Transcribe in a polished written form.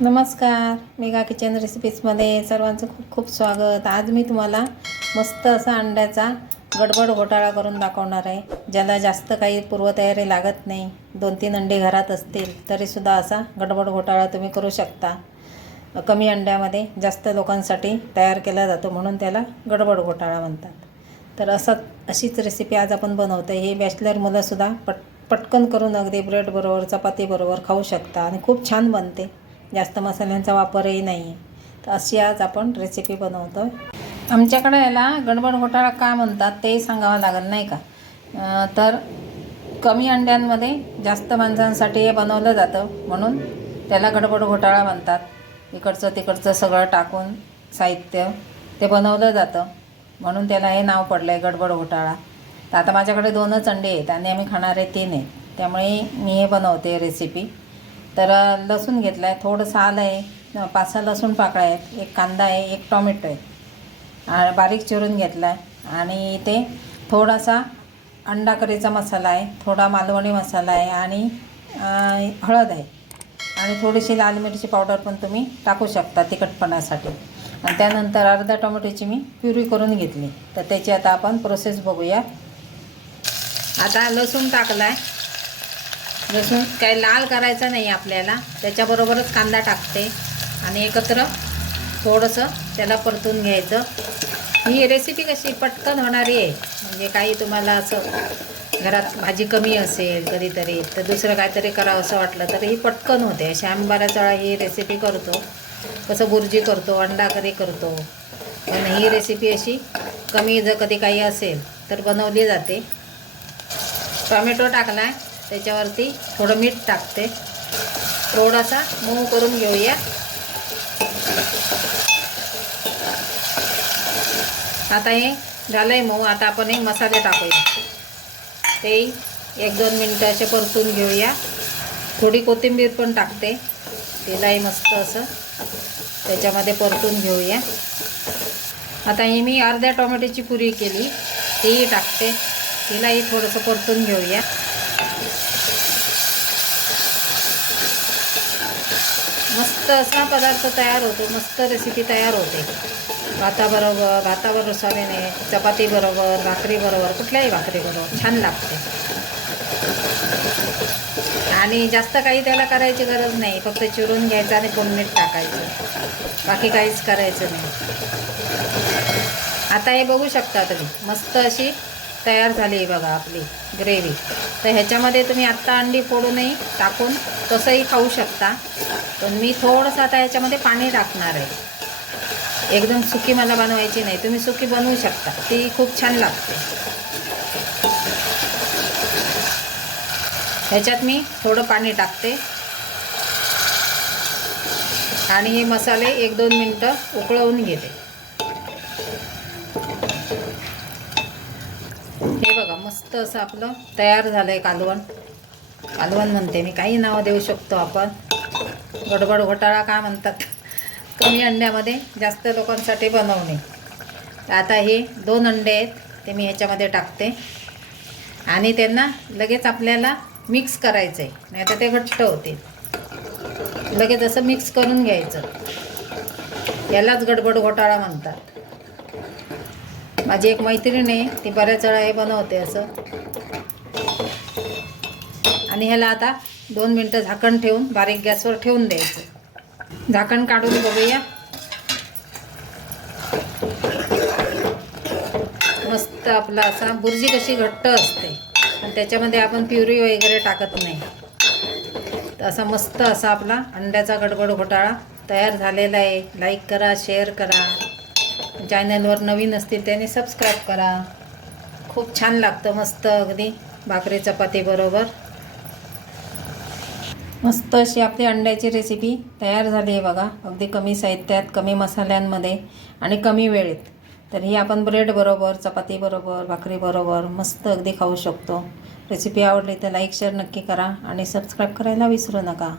नमस्कार, mega kitchen रेसिपीजमध्ये सर्वांचं खूप खूप स्वागत। आज मी तुम्हाला मस्त असा अंड्याचा गडबड घोटाळा करून दाखवणार आहे, ज्याला जास्त काही पूर्वतयारी लागत नाही। 2-3 अंडे घरात असतील तरीसुद्धा असा गडबड घोटाळा तुम्ही करू शकता। कमी अंड्यामध्ये जास्त लोकांसाठी तयार केला जातो, म्हणून त्याला गडबड घोटाळा म्हणतात। तर अशीच रेसिपी आज आपण बनवतो। ही बॅचलर मुलंसुद्धा पटकन करून अगदी ब्रेडबरोबर चपातीबरोबर खाऊ शकता आणि खूप छान बनते। जास्त मसाल्यांचा वापरही नाही आहे। तर अशी आज आपण रेसिपी बनवतो आहे। आमच्याकडे याला गडबड घोटाळा का म्हणतात तेही सांगावं लागेल, नाही का। तर कमी अंड्यांमध्ये जास्त माणसांसाठी हे बनवलं जातं, म्हणून त्याला गडबड घोटाळा म्हणतात। इकडचं तिकडचं सगळं टाकून साहित्य ते बनवलं जातं, म्हणून त्याला हे नाव पडलं आहे गडबड घोटाळा। तर आता माझ्याकडे 2च अंडे आहेत आणि आम्ही खाणारे 3 आहेत, त्यामुळे मी हे बनवते रेसिपी। तर लसूण घेतला आहे, थोडंसं आलं आहे, 5-6 लसूण पाकळ्या आहेत, 1 कांदा आहे, 1 टोमॅटो आहे, बारीक चिरून घेतला आहे। आणि इथे थोडासा अंडा करीचा मसाला आहे, थोडा मालवणी मसाला आहे आणि हळद आहे आणि थोडीशी लाल मिरची पावडर पण तुम्ही टाकू शकता तिखटपणासाठी। आणि त्यानंतर अर्धा टोमॅटोची मी प्युरी करून घेतली। तर त्याची आता आपण प्रोसेस बघूया। आता लसूण टाकला आहे, लसूण काही लाल करायचा नाही आपल्याला, त्याच्याबरोबरच कांदा टाकते आणि एकत्र थोडंसं त्याला परतून घ्यायचं। ही रेसिपी कशी पटकन होणारी आहे, म्हणजे काही तुम्हाला असं घरात भाजी कमी असेल कधीतरी, तर दुसरं काहीतरी करावं असं वाटलं तर ही पटकन होते। अशी आम्ही बऱ्याच वेळा ही रेसिपी करतो, कसं बुर्जी करतो, अंडा करी करतो, पण ही रेसिपी अशी कमी जर कधी काही असेल तर बनवली जाते। टोमॅटो टाकला आहे, त्याच्यावरती थोडं मीठ टाकते, थोडासा मऊ करून घेऊया। आता हे झालं आहे मऊ। आता आपण हे मसाले टाकूया, ते 1-2 मिनटं असे परतून घेऊया। थोडी कोथिंबीर पण टाकते, तिलाही मस्त असं त्याच्यामध्ये परतून घेऊया। आता ही मी अर्ध्या टोमॅटोची प्युरी केली, तीही टाकते, तिलाही थोडंसं परतून घेऊया। मस्त असा पदार्थ तयार होतो, मस्त रेसिपी तयार होते। भाताबरोबर स्वामीने, चपातीबरोबर, भाकरीबरोबर, कुठल्याही भाकरीबरोबर छान लागते। आणि जास्त काही त्याला करायची गरज नाही, फक्त चिरून घ्यायचं आणि फोडणीत टाकायचं, बाकी काहीच करायचं नाही। आता हे बघू शकता तुम्ही, मस्त अशी तयार झाली आहे बघा आपली ग्रेव्ही। तर ह्याच्यामध्ये तुम्ही आत्ता अंडी फोडूनही टाकून तसंही खाऊ शकता, पण मी थोडंसं आता ह्याच्यामध्ये पाणी टाकणार आहे। एकदम सुकी मला बनवायची नाही, तुम्ही सुकी बनवू शकता, ती खूप छान लागते। ह्याच्यात मी थोडं पाणी टाकते आणि हे मसाले 1-2 मिनटं उकळवून घेते। हे बघा, मस्त असं आपलं तयार झालं आहे कालवण। कालवण म्हणते मी, काही नावं देऊ शकतो आपण। गडबड घोटाळा का म्हणतात, कमी अंड्यामध्ये जास्त लोकांसाठी बनवणे। आता हे 2 अंडे आहेत, ते मी ह्याच्यामध्ये टाकते आणि त्यांना लगेच आपल्याला मिक्स करायचं आहे, नाही तर ते घट्ट होते। लगेच असं मिक्स करून घ्यायचं, यालाच गडबड घोटाळा म्हणतात। माझी एक मैत्रीण आहे, ती बऱ्याच वेळा हे बनवते असं। आणि ह्याला आता 2 मिनटं झाकण ठेवून बारीक गॅसवर ठेवून द्यायचं। झाकण काढून बघूया, मस्त आपला असा बुर्जी कशी घट्ट असते, पण त्याच्यामध्ये आपण प्युरी वगैरे टाकत नाही। तर असा मस्त असा आपला अंड्याचा गडबड घोटाळा तयार झालेला आहे। लाईक करा, शेअर करा, चॅनलवर नवीन असतील त्याने सबस्क्राईब करा। खूप छान लागतं, मस्त अगदी भाकरी चपाती बरोबर। मस्त अशी आपली अंड्याची रेसिपी तयार झाली आहे बघा, अगदी कमी साहित्यात, कमी मसाल्यांमध्ये आणि कमी वेळेत। तर ही आपण ब्रेडबरोबर, चपातीबरोबर, भाकरीबरोबर मस्त अगदी खाऊ शकतो। रेसिपी आवडली तर लाईक शेअर नक्की करा आणि सबस्क्राईब करायला विसरू नका।